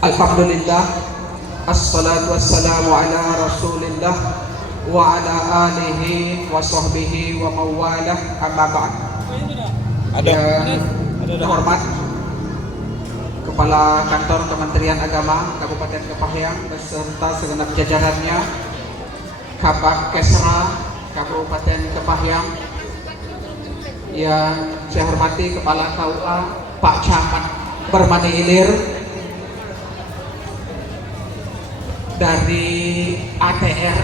Alhamdulillah, assalatu wassalamu ala rasulillah wa ala alihi wa sahbihi wa mawalah, amma ba'd. Yang hormat Kepala Kantor Kementerian Agama Kabupaten Kepahyang beserta segenap jajarannya, Kabak Kesra Kabupaten Kepahyang, yang saya hormati Kepala KUA Pak Camat Permani Ilir, dari ATR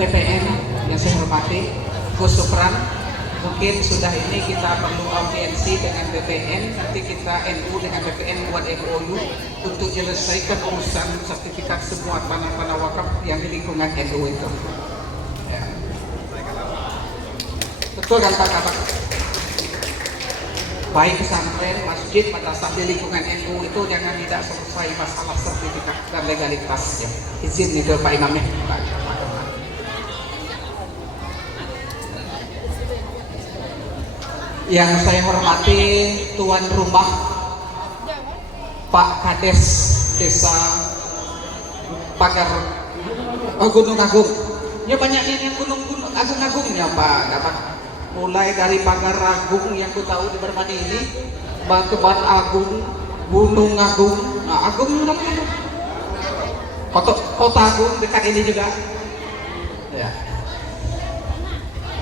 BPN yang saya hormati Gus Supran. Mungkin sudah ini kita perlu audiensi dengan BPN, nanti kita NU dengan BPN buat MOU untuk menyelesaikan urusan sertifikat semua tanah-tanah wakaf yang di lingkungan NU itu ya. Betul kan Pak Kabak? Baik pesantren, masjid, madrasah di lingkungan NU itu jangan tidak selesai masalah sertifikat dan legalitas ya. Izin nih ke Pak Imamnya. Yang saya hormati tuan rumah Pak Kades Desa Pagar Gunung Agung. Ya banyaknya yang gunung-gunung agung-agungnya Pak Kabak. Mulai dari Pagar Agung yang ku tahu di Bermani ini, Keban Agung, Gunung Agung, nah Agung namanya, Kota Agung dekat ini juga. Ya.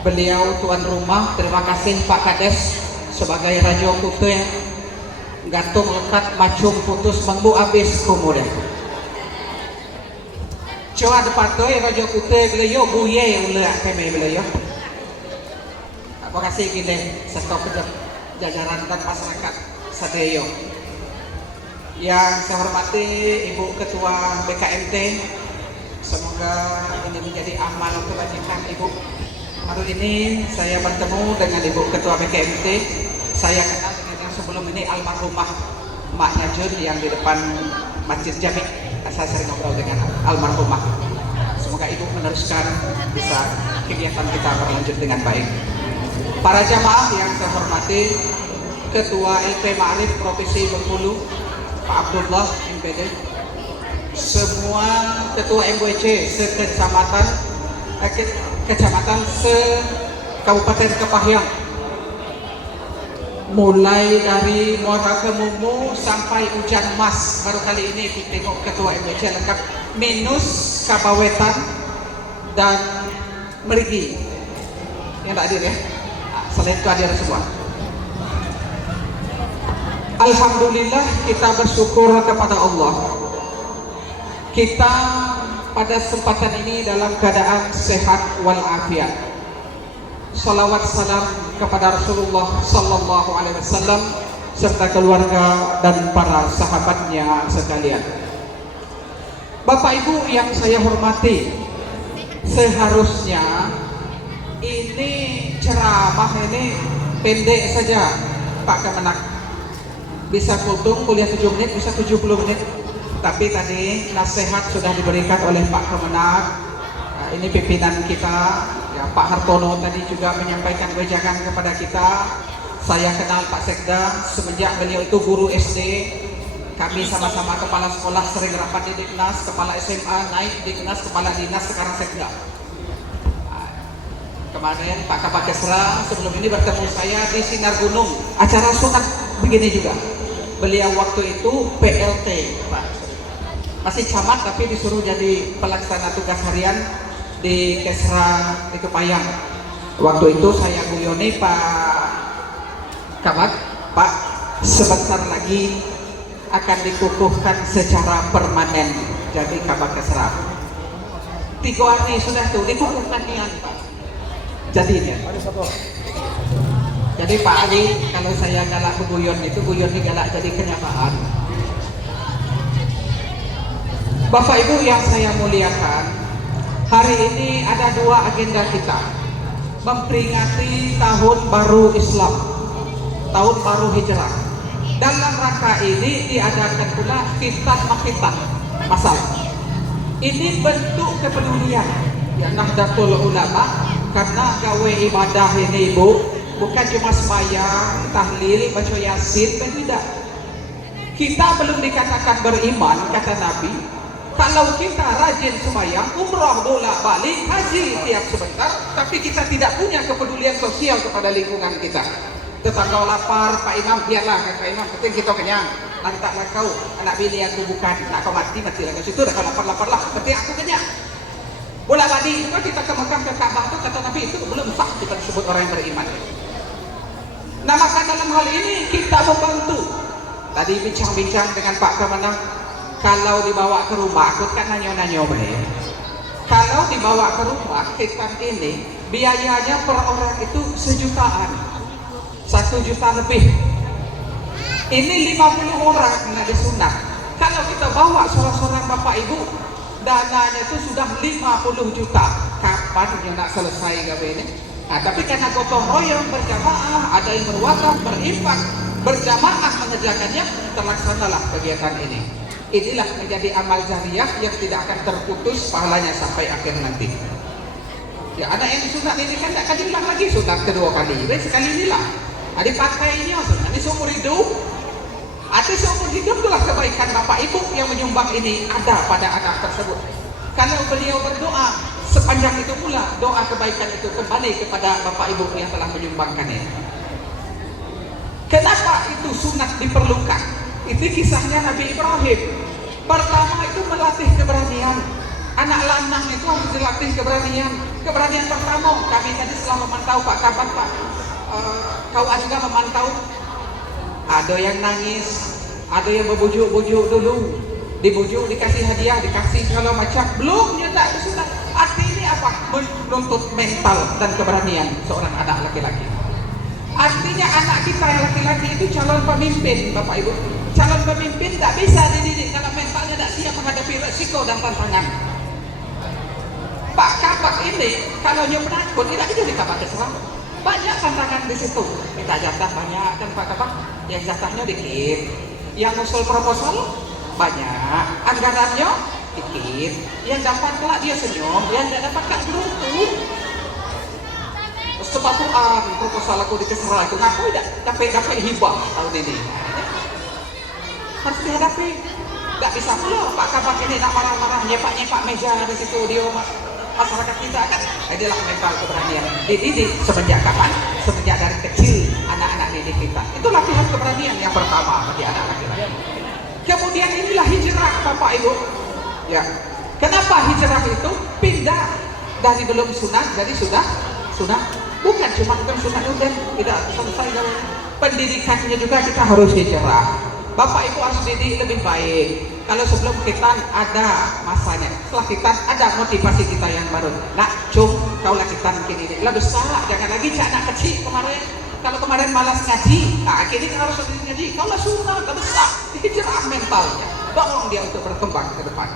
Beliau tuan rumah, terima kasih Pak Kades sebagai Rajo Kute yang gantung lekat macung putus mengbu abis kemudian. Coba depan tu Rajo Kute beliau buye ulak kami beliau. Terima kasih gini serta jajaran dan masyarakat Sadeyo. Yang saya hormati Ibu Ketua BKMT, semoga ini menjadi amal kebajikan Ibu. Baru ini saya bertemu dengan Ibu Ketua BKMT. Saya kenal dengan yang sebelum ini almarhumah Maknya Jun yang di depan Masjid Jami. Saya sering ngobrol dengan almarhumah. Semoga Ibu meneruskan bisa kegiatan kita berlanjut dengan baik. Para jamaah yang saya hormati, Ketua LP Ma'arif Provinsi Bengkulu Pak Abdullah MPD, semua Ketua MWC kecamatan se-Kabupaten Kepahyang, mulai dari Muara Kemumu sampai Hujan Mas. Baru kali ini tengok Ketua MWC lengkap minus Kabawetan dan Merigi yang tak hadir ya. Selain itu hadir semua. Alhamdulillah, kita bersyukur kepada Allah. Kita pada kesempatan ini dalam keadaan sehat walafiat. Salawat salam kepada Rasulullah Sallallahu Alaihi Wasallam serta keluarga dan para sahabatnya sekalian. Bapak Ibu yang saya hormati, seharusnya ini ceramah ini pendek saja Pak Kemenak. Bisa kultum kuliah 7 menit, bisa 70 menit. Tapi tadi nasihat sudah diberikan oleh Pak Kemenak. Ini pimpinan kita ya, Pak Hartono tadi juga menyampaikan wejangan kepada kita. Saya kenal Pak Sekda semenjak beliau itu guru SD. Kami sama-sama kepala sekolah sering rapat di Diknas, kepala SMA naik Diknas, kepala dinas, sekarang Sekda. Kemarin Pak Kabak Kesra sebelum ini bertemu saya di Sinar Gunung, acara sunat begini juga. Beliau waktu itu PLT Pak, masih camat tapi disuruh jadi pelaksana tugas harian di Kesra di Kepahyang. Waktu itu saya guyoni Pak Kabak, Pak sebentar lagi akan dikukuhkan secara permanen jadi Kabak Kesra. 3 hari sudah tuh dikukuhkan nian Pak. Jadinya. Jadi Pak Ali, kalau saya galak beguyon itu, guyon ini galak jadi kenyataan. Bapak Ibu yang saya muliakan, hari ini ada 2 agenda kita. Memperingati tahun baru Islam, tahun baru Hijrah. Dalam rangka ini diadakan pula Khitan Makhitan Masal. Ini bentuk kepedulian ya Nahdlatul Ulama, karena gawe ibadah ini Ibu bukan cuma sembahyang, tahlil, baca yasin, dan tidak. Kita belum dikatakan beriman, kata Nabi, kalau kita rajin sembahyang, umrah bolak-balik, haji tiap sebentar, tapi kita tidak punya kepedulian sosial kepada lingkungan kita. Tetangga lapar, Pak Imam, biarlah Pak Imam, penting kita kenyang. Lantaklah kau, anak bini aku bukan, nak kau mati lagi situ, dah kau lapar lah, penting aku kenyang. Bolak-balik juga kita ke Mekah, ke Ka'bah itu, kata Nabi, itu belum sah kita disebut orang yang beriman. Nah maka dalam hal ini kita membantu. Tadi bincang-bincang dengan Pak Kemenang, kalau dibawa ke rumah, aku kan nanya-nanya baik. Kalau dibawa ke rumah, khitbah ini biayanya per orang itu 1 jutaan, 1 juta lebih. Ini 50 orang yang disunat. Kalau kita bawa seorang-seorang bapak ibu, dananya itu sudah 50 juta. Kapan dia nak selesai gawe ini? Nah, tapi karena gotong royong berjamaah, ada yang berwakaf, berinfak, berjamaah mengerjakannya, terlaksanalah kegiatan ini. Inilah menjadi amal jariah yang tidak akan terputus pahalanya sampai akhir nanti. Ya, anak yang disunat ini kan tidak akan diulang lagi sunat kedua kali. Jadi sekali inilah. Ada pakai ini maksudnya. Ini seumur hidup. Ada seumur hidup itulah kebaikan bapak ibu yang menyumbang ini ada pada anak tersebut. Kalau beliau berdoa, sepanjang itu pula doa kebaikan itu kembali kepada bapak ibu yang telah menyumbangkan ini. Kenapa itu sunat diperlukan? Itu kisahnya Nabi Ibrahim. Pertama itu melatih keberanian. Anak lanang itu harus dilatih keberanian. Keberanian pertama, kami tadi setelah memantau Pak Kapan Pak, kau juga memantau. Ada yang nangis, ada yang berbujuk-bujuk dulu, dibujuk, dikasih hadiah, dikasih segala macam, belum nyetak itu sunat. Arti ini apa? Menuntut mental dan keberanian seorang anak laki-laki. Artinya anak kita yang laki-laki itu calon pemimpin, Bapak Ibu. Calon pemimpin tak bisa dididik kalau mentalnya tak siap menghadapi resiko dan tantangan. Pak Kabak ini kalau nyumbang pun tidak jadi Kabak Islam. Banyak tantangan di situ. Minta jatah banyak kan Pak Kabak. Yang jatahnya dikit. Yang usul proposal banyak. Anggarannya dikit. Yang dapat kelak dia senyum. Yang tidak dapat kan beruntung. Terus kepatuhan proposal aku dikeserah itu ngaku dapat hibah tahun ini. Harus dihadapi. Gak bisa pula Pak Kabak ini nak marah-marah nyepak-nyepak meja di situ dia masyarakat kita kan. Adalah mental keberanian. Dididik semenjak kapan? Semenjak dari kecil anak-anak didik kita. Itu latihan keberanian yang pertama bagi anak laki-laki. Kemudian inilah hijrah Bapak Ibu. Ya. Kenapa hijrah itu pindah dari belum sunat jadi sudah sunat? Bukan cuma sunat dan tidak selesai dalam pendidikannya juga kita harus hijrah. Bapak Ibu harus didik lebih baik. Kalau sebelum khitan ada masanya, setelah khitan ada motivasi kita yang baru. Nak, cum, kaulah khitan kini ini. Lah besar, jangan lagi cak anak kecil kemarin. Kalau kemarin malas ngaji, nah kini kan harus ngaji. Kaulah sunnah, dah besar, hijrah mentalnya. Dorong dia untuk berkembang ke depan.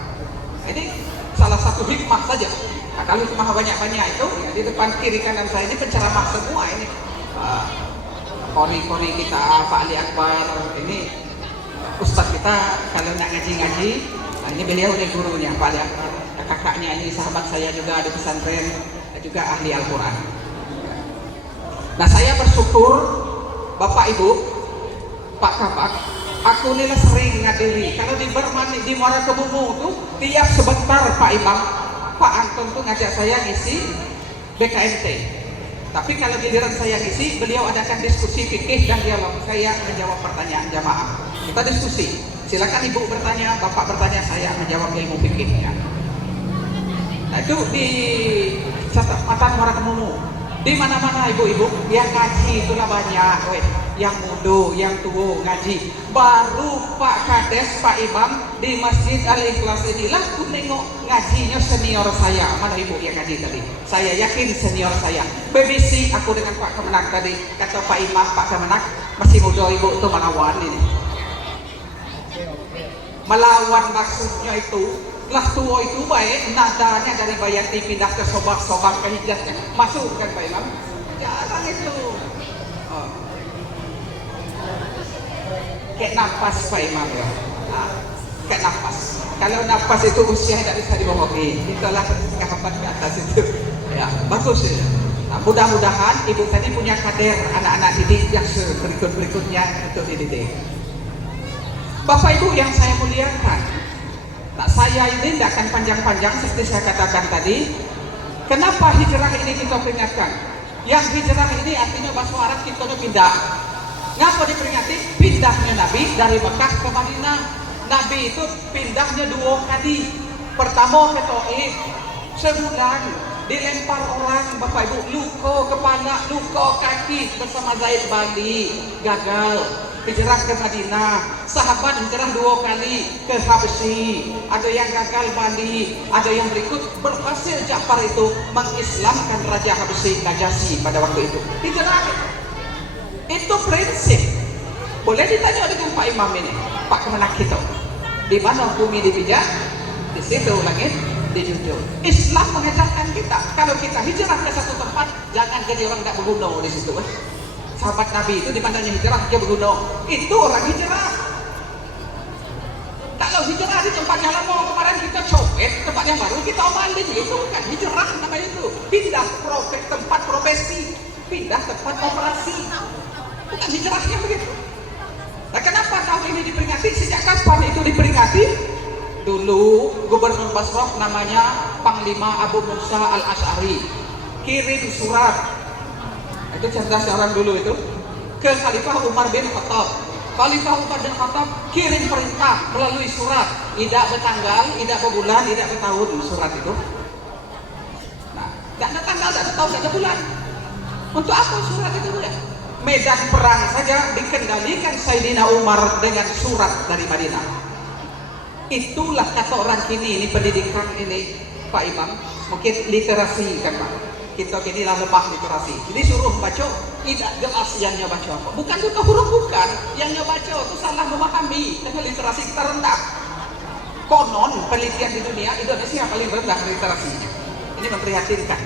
Ini salah satu hikmah saja. Nah, kalau hikmah banyak-banyak itu, ya, di depan kiri kanan saya ini penceramah semua ini. Kori-kori kita, Pak Ali Akbar, ini Ustaz kita kalau nak ngaji-ngaji, ini beliau nih gurunya, Pak Ali Akbar. Kakaknya ini sahabat saya juga di pesantren, juga ahli Al-Quran. Nah saya bersyukur Bapak Ibu, Pak Kabak, aku ini sering ngadiri. Kalau di Bermani, di Muara Kebumu tuh tiap sebentar Pak Imam, Pak Anton tuh ngajak saya ngisi BKMT. Tapi kalau giliran saya ngisi, beliau adakan diskusi fikih dan dialog. Saya menjawab pertanyaan jamaah. Kita diskusi. Silakan ibu bertanya, bapak bertanya, saya menjawab ilmu fikihnya. Nah itu di Matan Muara Kemumu. Di mana-mana ibu-ibu yang ngaji itulah banyak, yang muda, yang tua ngaji. Baru Pak Kades, Pak Imam di Masjid Al-Ikhlas inilah aku nengok ngajinya senior saya. Mana ibu yang ngaji tadi? Saya yakin senior saya. BBC aku dengan Pak Kemenak tadi, kata Pak Imam, Pak Kemenak masih muda ibu itu melawan ini. Melawan maksudnya itu, lah tua itu baik, nadanya dari Bayati pindah ke Sobak-Sobak ke Hijaznya, masuk kan Pak Imam? Jarang itu. Kayak nafas Pak Imam ya. Kayak nafas. Kalau nafas itu usia tidak bisa dibohongi. Itulah kehabat ke atas itu. Ya, bagus ya. Nah, mudah-mudahan ibu tadi punya kader anak-anak didik yang berikut-berikutnya untuk dididik. Bapak Ibu yang saya muliakan, nah, saya ini tidak akan panjang-panjang seperti saya katakan tadi. Kenapa hijrah ini kita peringatkan? Yang hijrah ini artinya bahasa Arab kita pindah. Ngapa diperingati? Pindahnya Nabi dari Mekah ke Madinah. Nabi itu pindahnya 2 kali. Pertama ke Taif, sebulan dilempar orang, Bapak Ibu, luka kepala, luka kaki bersama Zaid Bali, gagal. Hijrah ke Madinah, sahabat hijrah 2 kali ke Habsyi, ada yang gagal Bali, ada yang berikut. Berhasil Ja'far itu mengislamkan Raja Habsyi Najasyi pada waktu itu. Hijrah itu prinsip. Boleh ditanya dengan Pak Imam ini, Pak Kemenak kita, di mana bumi dipijak, di situ langit dijunjung. Islam mengajarkan kita, kalau kita hijrah ke satu tempat, jangan jadi orang tidak berguna di situ. Sahabat Nabi itu di mananya hijrah dia berguna, itu orang hijrah. Kalau hijrah di tempat yang lama kemarin kita copet, tempat yang baru kita omalin, itu bukan hijrah namanya itu. Pindah tempat profesi, pindah tempat operasi, bukan hijrahnya begitu. Nah, kenapa tahun ini diperingati? Sejak kapan itu diperingati? Dulu Gubernur Basrah namanya Panglima Abu Musa Al-Asy'ari kirim surat, itu cerdas orang dulu itu, ke Khalifah Umar bin Khattab. Khalifah Umar bin Khattab kirim perintah melalui surat, tidak bertanggal, tidak berbulan, tidak bertahun surat itu. Nah, tidak ada tanggal, tidak ada tahun, tidak ada bulan. Untuk apa surat itu ya? Medan perang saja dikendalikan Sayyidina Umar dengan surat dari Madinah. Itulah kata orang kini, ini pendidikan ini Pak Imam, mungkin literasi kan Pak. Kita kini lah lemah literasi. Jadi suruh baca, tidak jelas yang baca apa. Bukan buka huruf, bukan. Yang baca itu salah memahami, karena literasi kita rendah. Konon penelitian di dunia Indonesia paling rendah literasinya. Ini memprihatinkan.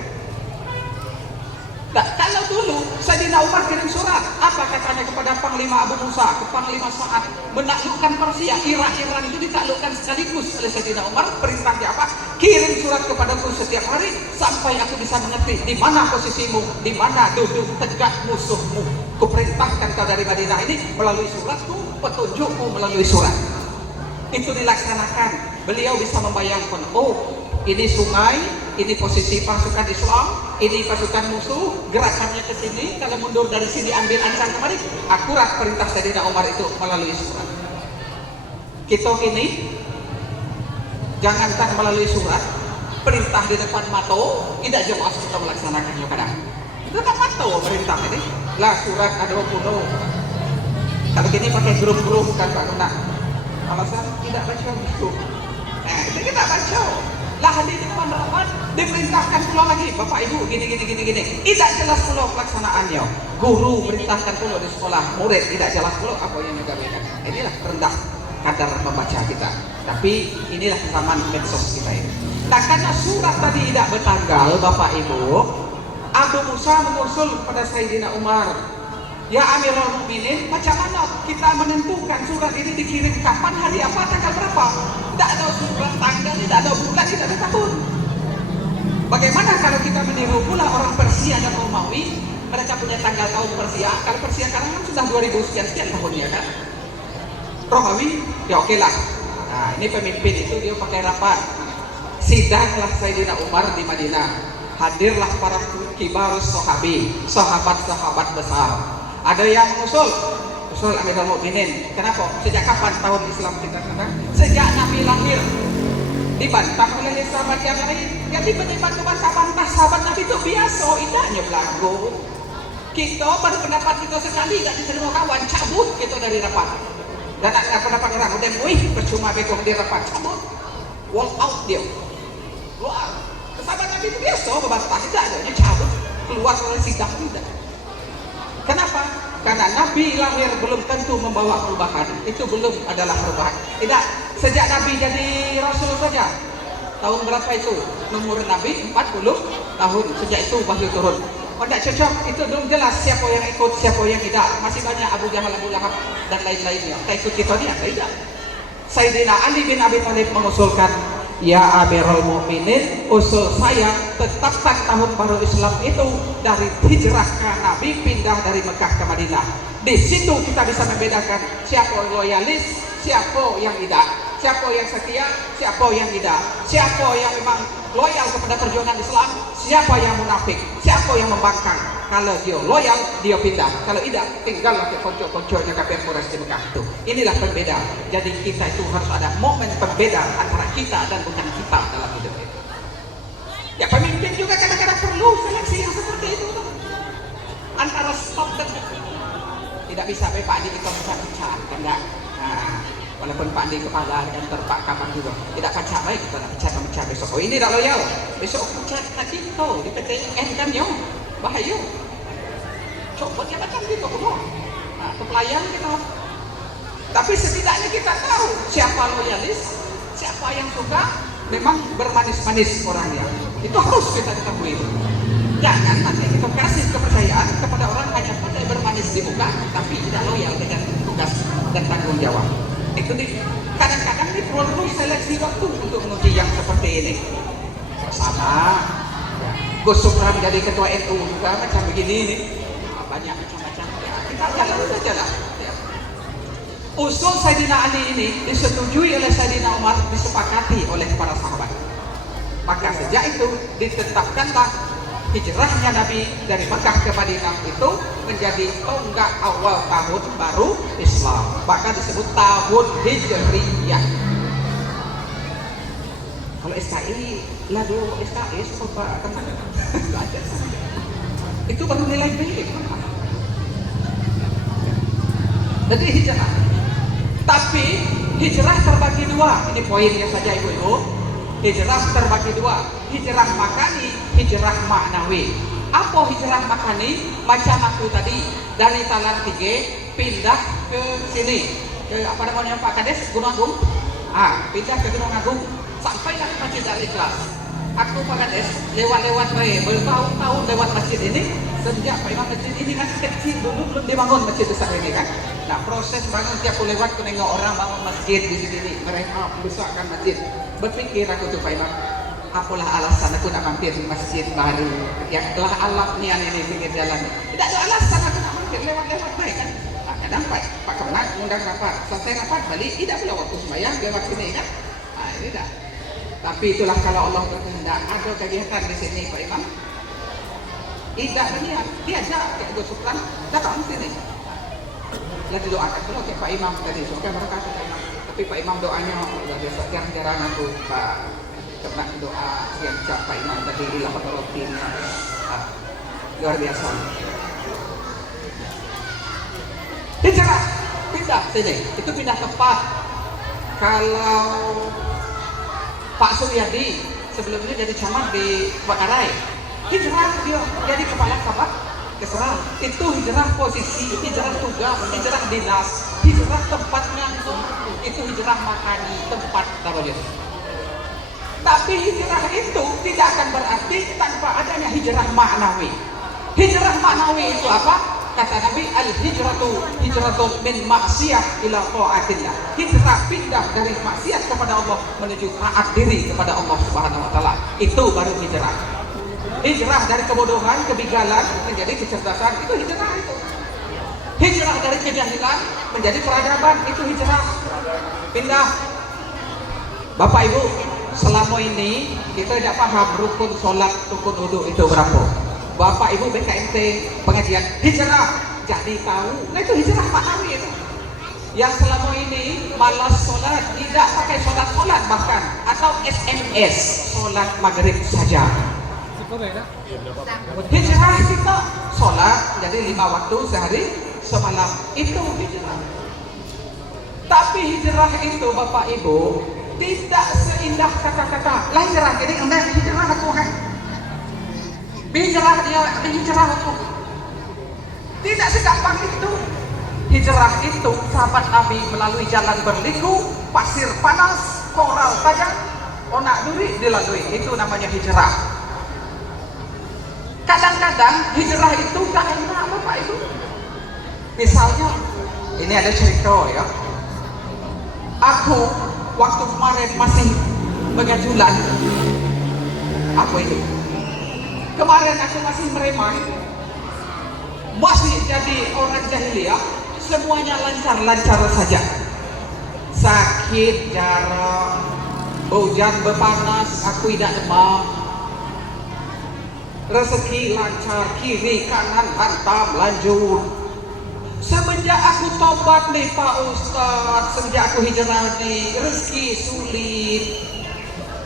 Nah, kalau dulu Sayyidina Umar kirim surat, apa katanya kepada Panglima Abu Musa, ke Panglima Sa'ad, menaklukkan Persia, Iran itu ditaklukkan sekaligus oleh Sayyidina Umar. Perintahnya apa? Kirim surat kepadaku setiap hari sampai aku bisa mengerti di mana posisimu, di mana duduk tegak musuhmu. Kuperintahkan kau dari Madinah ini melalui suratku, petunjukmu melalui surat. Itu dilaksanakan. Beliau bisa membayangkan, oh ini sungai, ini posisi pasukan Islam, ini pasukan musuh, gerakannya ke sini, kalau mundur dari sini ambil ancang kemari. Akurat perintah Sayyidina Umar itu melalui surat. Kita kini jangankan melalui surat, perintah di depan mata tidak jelas kita melaksanakannya kadang. Itu tak mata perintah ini. Lah surat ada 20. Kalau kini pakai grup-grup kan Pak Kemenak. Alasan tidak baca buku. Nah, itu kita baca. Lah di depan rapat diperintahkan pula lagi, Bapak Ibu gini. Tidak jelas pula pelaksanaannya. Guru perintahkan pula di sekolah, murid tidak jelas pula apa yang digawekan. Inilah rendah kadar membaca kita. Tapi inilah zaman medsos kita ini. Nah, karena surat tadi tidak bertanggal, Bapak Ibu, Abu Musa mengusul pada Sayyidina Umar, ya Amirul Mukminin, macam mana kita menentukan surat ini dikirim kapan, hari apa, tanggal berapa? Tidak ada surat tanggal, tidak ada bulan, tidak ada tahun. Bagaimana kalau kita meniru pula orang Persia dan Romawi? Mereka punya tanggal tahun Persia. Kalau Persia sekarang kan sudah 2000 sekian tahunnya kan. Romawi, ya oke lah. Nah, ini pemimpin itu dia pakai rapat. Sidanglah Sayyidina Umar di Madinah. Hadirlah para kibarus sahabi, sahabat-sahabat besar. Ada yang mengusul Amirul Mukminin. Kenapa? Sejak kapan tahun Islam kita sekarang? Sejak Nabi lahir. Dibantah oleh sahabat yang lain. Yang tiba-tiba bantah sahabat Nabi itu biasa, indahnya belagu. Kita pada pendapat kita sekali tidak diterima kawan, cabut kita dari rapat. Dan ada pendapat orang, udah percuma bekong di rapat, cabut. Walk out dia. Keluar. Sahabat Nabi itu biasa, membantah tidak adanya cabut. Keluar oleh sidang tidak. Kenapa? Karena Nabi lahir belum tentu membawa perubahan. Itu belum adalah perubahan. Tidak, sejak Nabi jadi Rasul saja. Tahun berapa itu? Umur Nabi 40 tahun. Sejak itu wahyu turun. Oh, tidak cocok. Itu belum jelas siapa yang ikut, siapa yang tidak. Masih banyak Abu Jahal, Abu Lahab dan lain-lainnya. Kita ikut kita dia, tidak. Sayyidina Ali bin Abi Thalib mengusulkan, ya Amirul Mukminin, usul saya tetapkan tahun baru Islam itu dari hijrah ke Nabi, pindah dari Mekah ke Madinah. Di situ kita bisa membedakan siapa loyalis, siapa yang tidak, siapa yang setia, siapa yang tidak, siapa yang memang loyal kepada perjuangan Islam, siapa yang munafik, siapa yang membangkang. Kalau dia loyal, dia pindah. Kalau tidak, tinggallah ke konco-konconya kafir Quraisy di Mekah itu. Inilah pembeda. Jadi kita itu harus ada momen pembeda antara kita dan bukan kita dalam hidup itu. Ya pemimpin juga kadang-kadang perlu seleksi yang seperti itu. Antara stop dan tidak bisa Pak Andi kita pecah-pecah, enggak. Nah, walaupun Pak Andi kepala kantor Pak Kapan juga tidak pecah baik, kita nak pecah besok. Oh ini tak loyal, besok pecah lagi tu di PTN kan yo, bahaya. Coba dia macam gitu pun. Nah, pelayan kita. Tapi setidaknya kita tahu siapa loyalis, siapa yang suka, memang bermanis-manis orangnya. Itu harus kita ketahui. Jangan nanti kita kasih kepercayaan kepada orang hanya pandai bermanis di muka, tapi tidak loyal dengan tugas dan tanggung jawab. Itu kadang-kadang ini perlu seleksi waktu untuk menguji yang seperti ini. Sama, Gus Supran jadi ketua NU juga macam begini ini, banyak macam-macam. Ya, kita jalan saja lah. Ya. Usul Sayyidina Ali ini disetujui oleh Sayyidina Umar, disepakati oleh para sahabat. Maka sejak itu ditetapkanlah hijrahnya Nabi dari Mekah ke Madinah itu menjadi tonggak awal tahun baru Islam, bahkan disebut tahun Hijriyah. Kalau SKI lah dulu SKI coba teman itu baru nilai B. Jadi hijrah, tapi hijrah terbagi dua. Ini poinnya saja ibu-ibu. Hijrah terbagi dua, hijrah makani, hijrah maknawi. Apa hijrah makani? Macam aku tadi dari Talang 3 pindah ke sini, ke apa namanya Pak Kades, Gunung Agung. Pindah ke Gunung Agung sampai ke Masjid Al-Ikhlas. Aku Pak Kades lewat-lewat bertahun-tahun lewat masjid ini. Sejak Pak Imam masjid ini masih kecil dulu, belum dibangun masjid besar ini kan. Nah proses bangun tiap aku lewat, aku nengok orang bangun masjid di sini, mereka besarkan masjid. Berpikir aku tuh Pak Imam, apalah alasan aku nak mampir di masjid baru yang telah alamnya ini pinggir jalan. Tidak ada alasan aku nak mampir, lewat-lewat baik kan. Kadang Pak Kemenang undang rapat, selesai rapat balik, tidak pula waktu sembahyang lewat sini kan. Ini dah. Tapi itulah kalau Allah berkehendak ada kegiatan di sini Pak Imam. Tidak berniat, diajak ke Gus Supran datang sini. Lalu doakan dulu ke Pak Imam tadi, semoga berkah Pak Imam. Tapi Pak Imam doanya sudah biasa, jarang aku Pak kena doa yang Pak Imam tadi ilah rotinya luar biasa. Hijrah pindah sini, itu pindah tempat. Kalau Pak Suryadi sebelumnya jadi camat di Bakarai, hijrah dia jadi kepala kabak keserah. Itu hijrah posisi, hijrah tugas, hijrah dinas, hijrah tempat nganggung. Itu hijrah makani, tempat taruhnya. Tapi hijrah itu tidak akan berarti tanpa adanya hijrah maknawi. Hijrah maknawi itu apa? Kata Nabi, al-hijratu min maksiyah ila ta'atillah. Hijrah pindah dari maksiat kepada Allah menuju taat diri kepada Allah Subhanahu wa taala. Itu baru hijrah. Hijrah dari kebodohan, kebigalan menjadi kecerdasan, itu hijrah itu. Hijrah dari kejahilan menjadi peradaban, itu hijrah. Pindah. Bapak Ibu, selama ini kita tidak paham rukun sholat, rukun wudu itu berapa. Bapak Ibu BKMT pengajian hijrah jadi tahu. Nah itu hijrah maknawi itu. Yang selama ini malas sholat, tidak pakai sholat bahkan, atau SMS sholat maghrib saja. Hijrah kita sholat jadi 5 waktu sehari semalam, itu hijrah. Tapi hijrah itu Bapak Ibu tidak seindah kata-kata lah hijrah. Jadi enggak hijrah aku kan, hijrah dia hijrah aku tidak segampang itu. Hijrah itu sahabat Nabi melalui jalan berliku, pasir panas, koral tajam, onak duri dilalui, itu namanya hijrah. Kadang-kadang hijrah itu gak enak Bapak Ibu. Misalnya ini ada cerita ya, aku waktu kemarin masih begajulan, apa itu? Kemarin aku masih meremang, masih jadi orang jahiliyah, semuanya lancar-lancar saja. sakit jarang, hujan berpanas aku tidak demam, rezeki lancar kiri kanan hantam lanjut. Semenjak aku tobat nih Pak Ustadz, semenjak aku hijrah nih, rezeki sulit,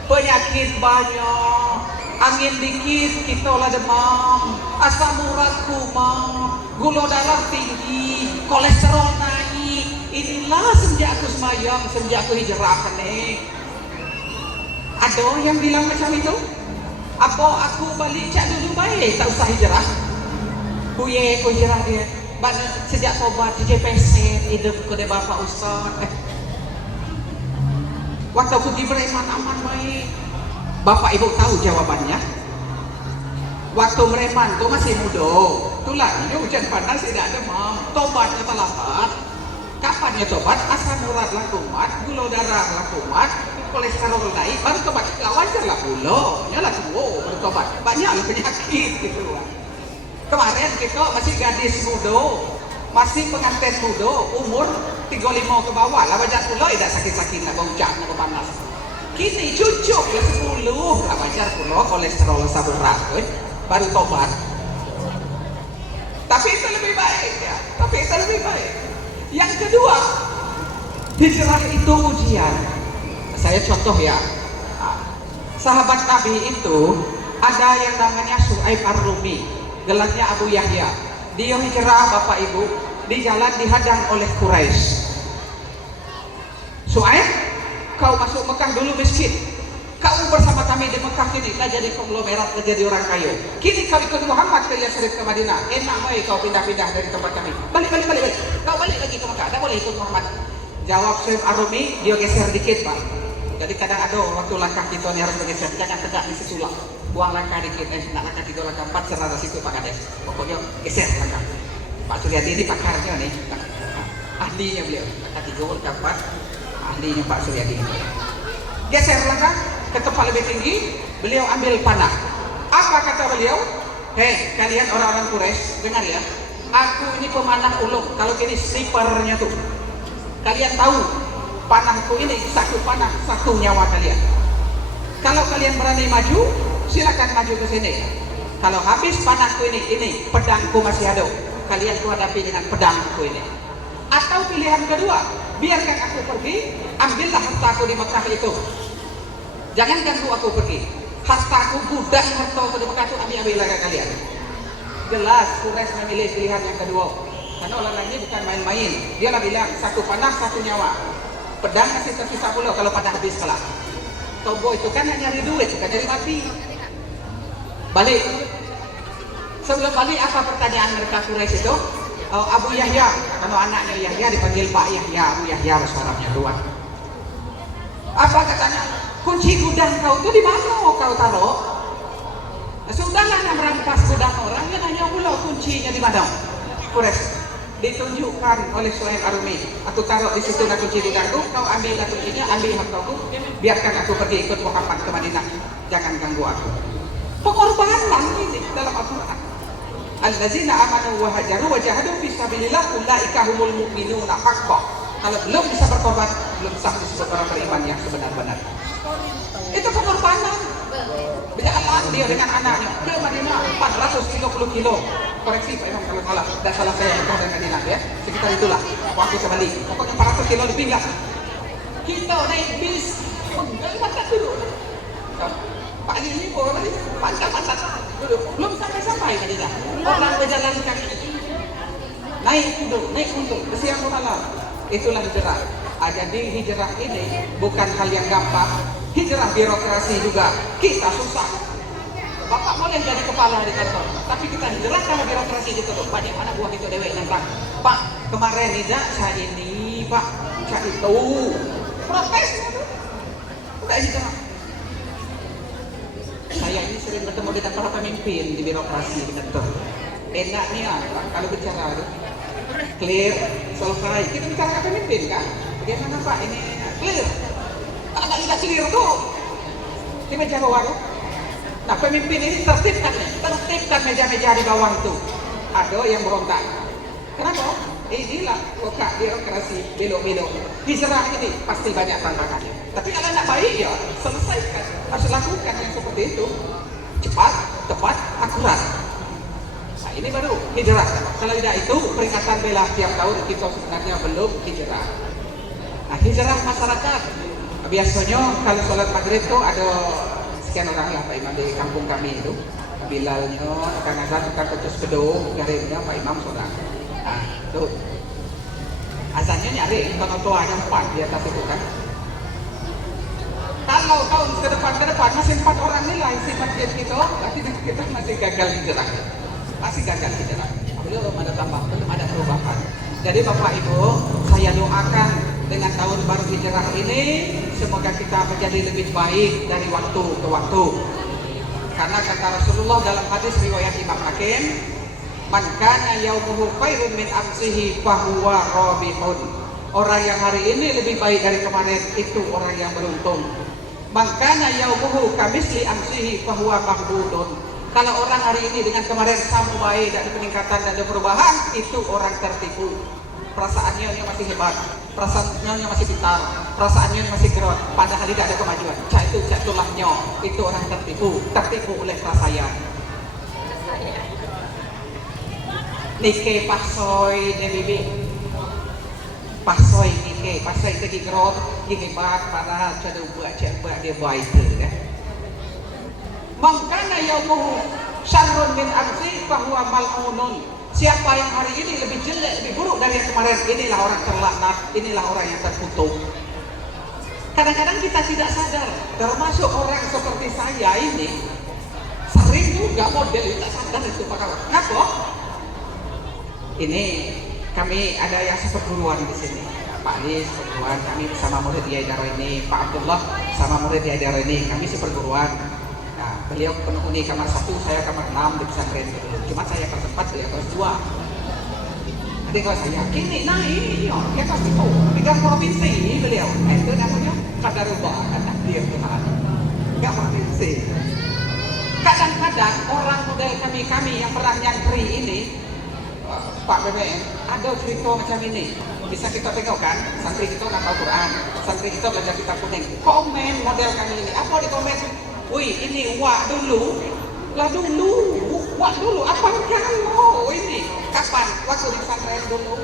penyakit banyak, angin dikit kita lah demam, asam urat kumat, gula darah tinggi, kolesterol naik. Inilah semenjak aku semayang, semenjak aku hijrah nih. Ada yang bilang macam itu? Apa aku balik cak dulu baik, tak usah hijrah? Buye aku hijrah dia. Sejak tobat JPC hidup ke dia Bapak Ustaz. Waktu aku di Mereman aman baik. Bapak Ibu tahu jawabannya? Waktu Mereman tu masih muda, itulah ini hujan panas tidak ada mam. Tobatnya terlambat. Kapannya tobat? Asam urat lah kumat, gula darah lah kumat, kolesterol naik, baru tobat. Gak wajar lah gula, nyalah tua baru tobat. Banyak lah penyakit gitu. Kemarin kita masih gadis muda, masih pengantin muda, umur 35 ke bawah lah wajar pula tidak sakit-sakit nak baucak nak panas. Kini cucuk lah 10 lah wajar pula kolesterol sabun berat baru tobat. Tapi itu lebih baik ya, tapi itu lebih baik. Yang kedua, hijrah itu ujian. Saya contoh ya, sahabat Nabi itu ada yang namanya Su'aib Ar-Rumi, gelarnya Abu Yahya. Dia hijrah Bapak Ibu, di jalan dihadang oleh Quraisy. Su'aib, kau masuk Mekah dulu miskin, kau bersama kami di Mekah ini tak jadi konglomerat, tak jadi orang kaya. Kini kau ikut Muhammad ke Yasrib ke Madinah, enak baik kau pindah-pindah dari tempat kami. Balik. Kau balik lagi ke Mekah, tak boleh ikut Muhammad. Jawab Su'aib Ar-Rumi, dia geser dikit Pak. Jadi kadang ada waktu langkah kita ni harus bergeser, jangan tegak di situ lah. Buang langkah dikit, nak langkah 3 langkah 4 serah situ Pak Kades. Pokoknya geser langkah. Pak Suryadi ini pakarnya nih, ahlinya beliau. Langkah 3 langkah 4, ahlinya Pak Suryadi ini. Geser langkah ke tempat lebih tinggi, beliau ambil panah. Apa kata beliau? Hei kalian orang-orang Quraisy, dengar ya. Aku ini pemanah ulung, kalau ini snipernya tuh. Kalian tahu panahku ini satu panah, satu nyawa kalian. Kalau kalian berani maju, silakan maju ke sini. Kalau habis panahku ini pedangku masih ada. Kalian ku hadapi dengan pedangku ini. Atau pilihan kedua, biarkan aku pergi, ambillah hartaku di Mekah itu. Jangan ganggu aku pergi. Hartaku gudang hartaku di Mekah itu ambil lagi kalian. Jelas Quraisy memilih pilihan yang kedua. Karena orang ini bukan main-main. Dia lah bilang satu panah satu nyawa. Pedang masih tersisa pula kalau pada habis kalah. Tobo itu kan hanya nyari duit, bukan nyari mati. Balik. Sebelum balik apa pertanyaan mereka Quraisy itu? Abu Yahya, kalau anaknya Yahya dipanggil Pak Yahya, Abu Yahya suaranya tua. Apa katanya? Kunci gudang kau itu di mana kau taruh? Sudahlah nak merampas gudang orang, dia nanya pula kuncinya di mana? Quraisy ditunjukkan oleh Su'aib Ar-Rumi. Aku taruh di situ nak kunci gudangku, kau ambillah kuncinya, ambil hartaku, biarkan aku pergi ikut Muhammad ke Madinah. Jangan ganggu aku. Pengorbanan ini dalam Al-Quran. Allazina amanu wa hajaru wa jahadu fi sabilillah ulaika humul mu'minuna haqqan. Kalau belum bisa berkorban, belum sah disebut orang beriman yang sebenar-benar. Itu pengorbanan. Berjalan dia dengan anaknya ke Madinah 430 kilo. Koreksi Pak Imam kalau salah, dan salah saya Mekah dan Madinah ya. Sekitar itulah waktu kembali. Pokoknya 400 kilo di pinggang. Kita naik bis, pantat dulu. Pak ini orang ini pantat duduk. Belum sampai Madinah. Orang berjalan kaki. Naik duduk, bersiang malam. Itulah hijrah. Jadi hijrah ini bukan hal yang gampang. Hijrah birokrasi juga. Kita susah. Bapak boleh jadi kepala di kantor, tapi kita hijrah kalau birokrasi ditutup. Pak, di mana buah itu dewek nantang? Pak, kemarin tidak saya ini, Pak, saya itu protes. Udah hijrah. Saya ini sering bertemu dengan para pemimpin di birokrasi di kantor. Enaknya Pak, kalau bicara clear, selesai. Kita bicara ke pemimpin kan? Bagaimana Pak ini clear? Kalau tidak clear tuh, di meja bawah tuh. Nah pemimpin ini tertibkan meja-meja di bawah itu. Ada yang berontak. Kenapa? inilah buka birokrasi belok-belok. Hijrah ini pasti banyak tantangannya. Tapi kalau nak baik ya selesaikan, harus lakukan yang seperti itu. Cepat, tepat, akurat. Nah ini baru hijrah. Kalau tidak itu peringatan bela tiap tahun kita sebenarnya belum hijrah. Nah hijrah masyarakat. Biasanya kalau sholat maghrib tuh ada sekian orang lah Pak Imam di kampung kami itu. Bilalnya, tukang azan, tukang kucus beduk, garimnya Pak Imam seorang. Nah, tuh azannya nyari, tua ada 4 di atas itu kan. Kalau tahun ke depan masih 4 orang nilai si masjid kita, berarti kita masih gagal hijrah. Masih gagal hijrah. Belum ada tambah, belum ada perubahan. Jadi Bapak Ibu, saya doakan dengan tahun baru hijrah ini, semoga kita menjadi lebih baik dari waktu ke waktu. Karena kata Rasulullah dalam hadis riwayat Imam Hakim, man kana yaumuhu khairun min amsihi fahuwa rabihun. Orang yang hari ini lebih baik dari kemarin itu orang yang beruntung. Man kana yaumuhu kamisli amsihi fahuwa mahbudun. Kalau orang hari ini dengan kemarin sama baik, tak ada peningkatan, tak ada perubahan, itu orang tertipu. Perasaannya masih hebat, perasaannya masih pintar, perasaannya masih gerot, padahal tidak ada kemajuan. Cak tulahnya, itu orang tertipu oleh perasaan. Nike pasoy ne bibi, pasoy nike, pasoy tegi gerot, gini hebat, padahal cak buat dia baik tu. Mangkana yaumuhu syarrun min amsi fahuwa mal'unun. Siapa yang hari ini lebih jelek, lebih buruk dari yang kemarin, inilah orang terlaknat, inilah orang yang terkutuk. Kadang-kadang kita tidak sadar, termasuk orang seperti saya ini, sering juga model tidak sadar itu Pak kawan. Kenapa? Ini kami ada yang seperguruan di sini. Pak Ali seperguruan, kami bersama murid Yai Daro ini, Pak Abdullah sama murid Yai Daro ini, kami seperguruan. Beliau penghuni kamar 1, saya kamar 6 di pesantren dulu. Cuma saya kelas 4, beliau kelas 2. Jadi kalau saya kini naik, dia kelas 3, pegang provinsi beliau. Itu namanya kadarullah, kata dia Tuhan. Enggak provinsi. Kadang-kadang orang model kami yang pernah nyantri ini, Pak BBM, ada cerita macam ini. Bisa kita tengok kan, santri kita hafal Quran, santri kita belajar kitab kuning. Komen model kami ini, apa di komen? Wih, ini wak dulu, lah dulu, wak dulu, apa kalau ini? Kapan? Waktu di pesantren dulu.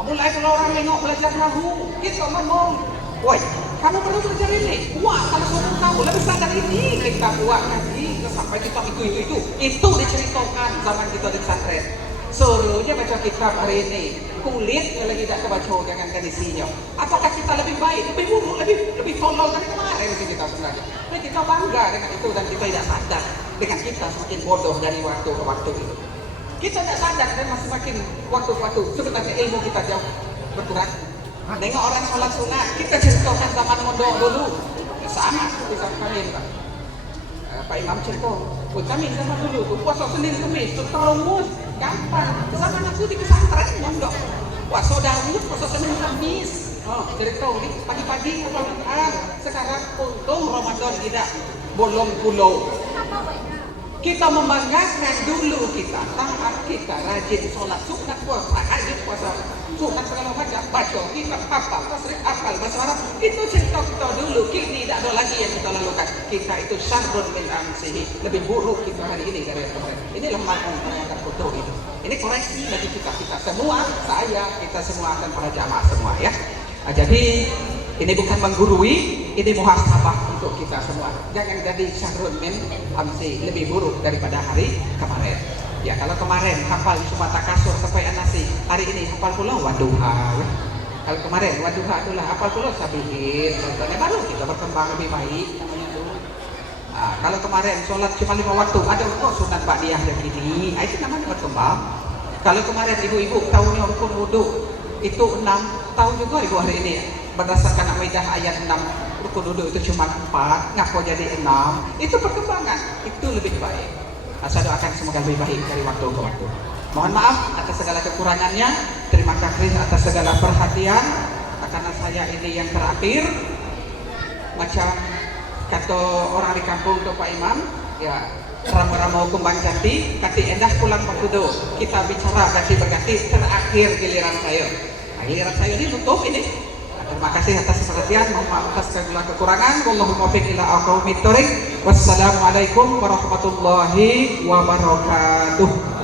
Mulai kalau orang nengok belajar nahu, kita ngomong, woi, kamu perlu belajar ini. Wah, kalau suruh tahu, lebih sadar ini kita buat ngaji, sampai kita itu diceritakan zaman kita di pesantren. Suruhnya baca kitab hari ini, kulitnya lagi tak kebaca, jangankan isinya. Apakah kita lebih baik, lebih buruk, lebih tolol dari kemarin kita sebenarnya? Tapi kita bangga dengan itu dan kita tidak sadar dengan kita semakin bodoh dari waktu ke waktu itu. Kita tidak sadar dan masih semakin waktu ke waktu sebenarnya ilmu kita jauh berkurang. Dengan orang sholat sunat, kita ceritakan zaman mondok dulu, sama seperti zaman kami Pak. Pak Imam cerita, kami zaman dulu tuh puasa Senin Kamis, terus gampang. Zaman aku di pesantren mondok, puasa Daud, puasa Senin Kamis. Cerita ini pagi-pagi Quran. Sekarang untung Ramadan tidak bolong pulau. Kita membanggakan dulu kita, taat kita, rajin sholat sunat, puasa, rajin puasa sunat segala macam, baca kitab hafal, tasrif hafal, bahasa Arab. Itu cerita kita dulu. Kini tidak ada lagi yang kita lakukan. Kita itu syarrun min amsihi, lebih buruk kita hari ini dari yang kemarin. Inilah makna yang terkutuk itu. Ini koreksi bagi kita semua, kita semua akan para jamaah semua ya. Jadi ini bukan menggurui, ini muhasabah untuk kita semua. Jangan jadi syarrun min amsi, lebih buruk daripada hari kemarin. Ya kalau kemarin hafal cuma takasur sampai anasi, hari ini hafal pula waduha. Kalau kemarin waduha itulah hafal pula sabihis, contohnya baru kita berkembang lebih baik namanya itu. Kalau kemarin sholat cuma 5 waktu, ada kok sunat ba'diyah yang ini, itu namanya berkembang. Kalau kemarin ibu-ibu tahunya rukun wudu itu 6, tahu juga ibu hari ini berdasarkan Al-Maidah ayat 6 rukun wudu itu cuma 4, ngaku jadi 6, itu perkembangan, itu lebih baik. Saya doakan semoga lebih baik dari waktu ke waktu. Mohon maaf atas segala kekurangannya, terima kasih atas segala perhatian. Karena saya ini yang terakhir, macam kata orang di kampung tuh Pak Imam, Ya, rama-rama hukum Jati, kati endah pulang pakudo. Kita bicara ganti berganti, terakhir giliran saya. Nah, giliran saya ini tutup ini. Nah, terima kasih atas perhatian, mohon maaf atas segala kekurangan. Wallahul muwaffiq ila aqwamit thoriq. Wassalamualaikum warahmatullahi wabarakatuh.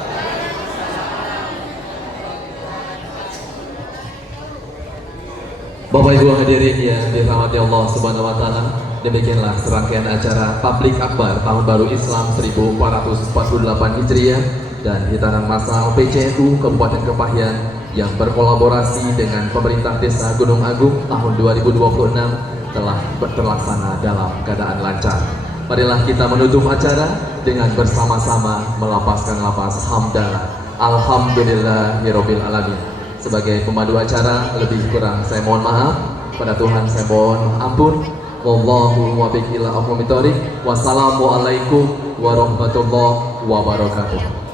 Bapak Ibu hadirin yang dirahmati Allah Subhanahu wa taala, demikianlah serangkaian acara Tablik Akbar Tahun Baru Islam 1448 Hijriah dan hitanan masal PCNU Kabupaten Kepahyang yang berkolaborasi dengan pemerintah Desa Gunung Agung tahun 2026 telah terlaksana dalam keadaan lancar. Marilah kita menutup acara dengan bersama-sama melapaskan lapas hamdalah. Alhamdulillahirabbil alamin. Sebagai pemandu acara, lebih kurang saya mohon maaf, pada Tuhan saya mohon ampun. Wallahu muwaffiq ila aqwamit thoriq. Wassalamualaikum warahmatullahi wabarakatuh.